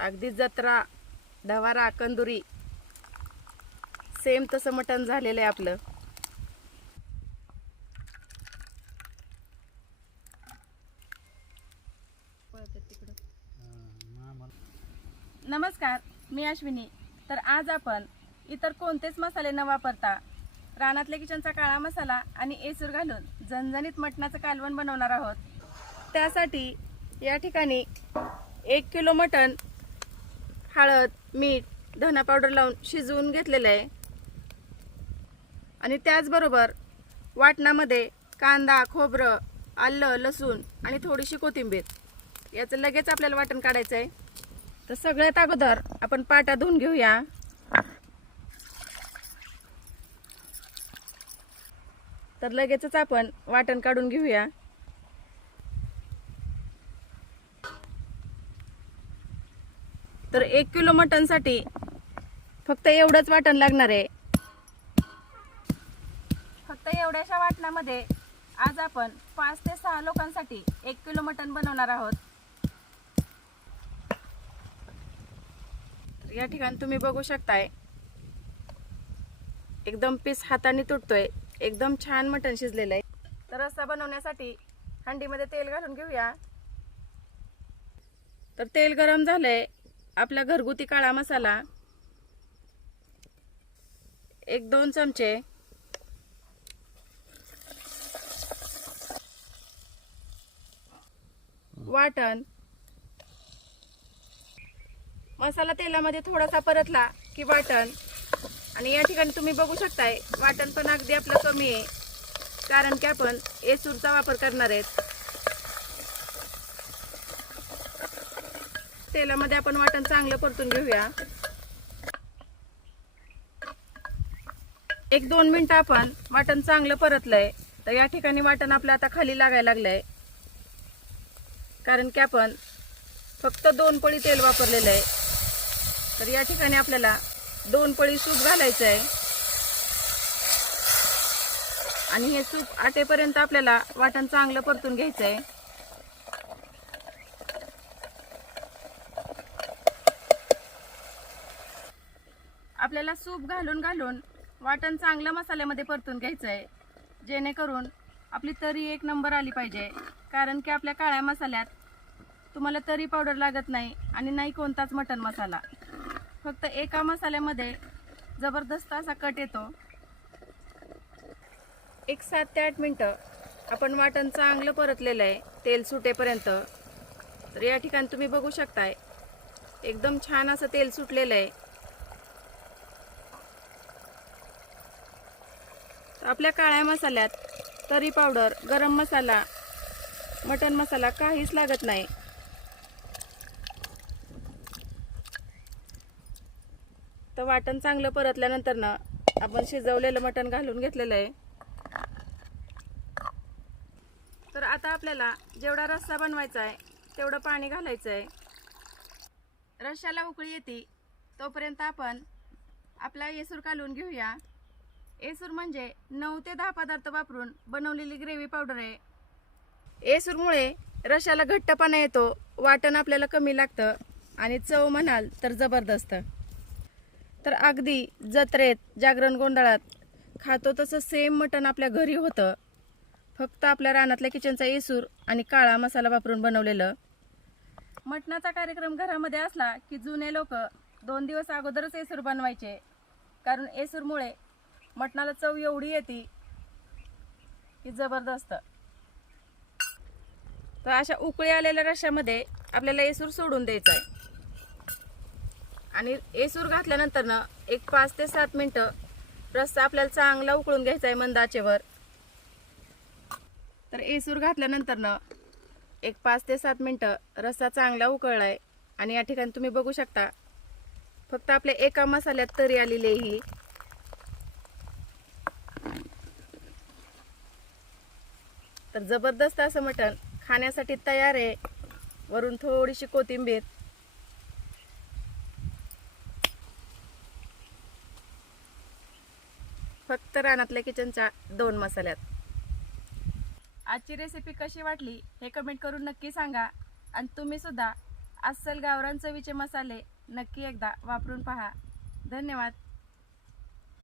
अगदी जत्रा ढवारा कंदुरी सेम तसं मटण झालेलं आहे आपलं. नमस्कार, मी अश्विनी. तर आज आपण इतर कोणतेच मसाले न वापरता रानातल्या किचनचा काळा मसाला आणि एसूर घालून झणझणीत मटणाचं कालवण बनवणार आहोत. त्यासाठी या ठिकाणी 1 किलो मटण हळद, मीठ, धना पावडर लावून शिजवून घेतलेलं आहे. आणि त्याचबरोबर वाटणामध्ये कांदा, खोबरं, आलं, लसूण आणि थोडीशी कोथिंबीर याचं लगेच आपल्याला वाटण काढायचं आहे. तर सगळ्यात अगोदर आपण पाटा धुवून घेऊया. तर लगेचच आपण वाटण काढून घेऊया. तर 1 किलो मटणसाठी फक्त एवढंच वाटण लागणार आहे. फक्त एवढ्याशा वाटणामध्ये आज आपण 5 ते 6 लोकांसाठी 1 किलो मटण बनवणार आहोत. या ठिकाणी तुम्ही बघू शकताय एकदम पीस हाताने तुटतोय. एकदम छान मटण शिजलेलं आहे. तर रस्सा बनवण्यासाठी हंडीमध्ये तेल घालून घेऊया. तर तेल गरम झालंय. आपला घरगुती काळा मसाला 1-2 चमचे, वाटण. मसाला तेलामध्ये थोडासा परतला की वाटण. आणि या ठिकाणी तुम्ही बघू शकताय वाटण पण अगदी आपलं कमी आहे, कारण की आपण एसूरचा वापर करणार आहेत. तेलामध्ये आपण वाटण चांगलं परतून घेऊया. 1-2 मिनिटं आपण वाटण चांगलं परतलंय. तर या ठिकाणी वाटण आपलं आता खाली लागायला लागलंय, कारण की आपण फक्त 2 पळी तेल वापरलेलं आहे. तर या ठिकाणी आपल्याला 2 पळी सूप घालायचं आहे. आणि हे सूप आटेपर्यंत आपल्याला वाटण चांगलं परतून घ्यायचं आहे. आपल्याला सूप घालून घालून वाटण चांगलं मसाल्यामध्ये परतून घ्यायचं आहे, जेणेकरून आपली तरी 1 नंबर आली पाहिजे. कारण की आपल्या काळ्या मसाल्यात तुम्हाला तरी पावडर लागत नाही आणि नाही कोणताच मटण मसाला. फक्त एका मसाल्यामध्ये जबरदस्त असा कट येतो. 7 ते 8 मिनिटं आपण वाटण चांगलं परतलेलं आहे तेल सुटेपर्यंत. तर या ठिकाणी तुम्ही बघू शकताय एकदम छान असं तेल सुटलेलं आहे. आपल्या काळ्या मसाल्यात तरी पावडर, गरम मसाला, मटण मसाला काहीच लागत नाही. तर वाटण चांगलं परतल्यानंतर ना आपण शिजवलेलं मटण घालून घेतलेलं आहे. तर आता आपल्याला जेवढा रस्सा बनवायचा आहे तेवढं पाणी घालायचं आहे. रश्श्याला उकळी येते तोपर्यंत आपण आपला एसूर कालवून घेऊया. एसूर म्हणजे 9 ते 10 पदार्थ वापरून बनवलेली ग्रेव्ही पावडर आहे. एसूरमुळे रश्श्याला घट्टपणा येतो, वाटण आपल्याला कमी लागतं आणि चव म्हणाल तर जबरदस्त. तर अगदी जत्रेत, जागरण गोंधळात खातो तसं सेम मटण आपल्या घरी होतं. फक्त आपल्या रानातल्या किचनचा एसूर आणि काळा मसाला वापरून बनवलेलं. मटणाचा कार्यक्रम घरामध्ये असला की जुने लोक 2 दिवस अगोदरच एसूर बनवायचे, कारण एसूरमुळे मटणाला चव एवढी येते की जबरदस्त. तर अशा उकळी आलेल्या रश्श्यामध्ये आपल्याला एसूर सोडून द्यायचा आहे. आणि एसूर घातल्यानंतर ना 5 ते 7 मिनिटं रस्सा आपल्याला चांगला उकळून घ्यायचा आहे मंद आचेवर. तर एसूर घातल्यानंतर ना 5 ते 7 मिनिटं रस्सा चांगला उकळलाय. आणि या ठिकाणी तुम्ही बघू शकता फक्त आपल्या एका मसाल्यात तरी आलेली आहे ही. तर जबरदस्त असं मटण खाण्यासाठी तयार आहे. वरून थोडीशी कोथिंबीर. फक्त रानातल्या किचनच्या 2 मसाल्यात. आजची रेसिपी कशी वाटली हे कमेंट करून नक्की सांगा. आणि तुम्ही सुद्धा अस्सल गावरान चवीचे मसाले नक्की एकदा वापरून पहा. धन्यवाद.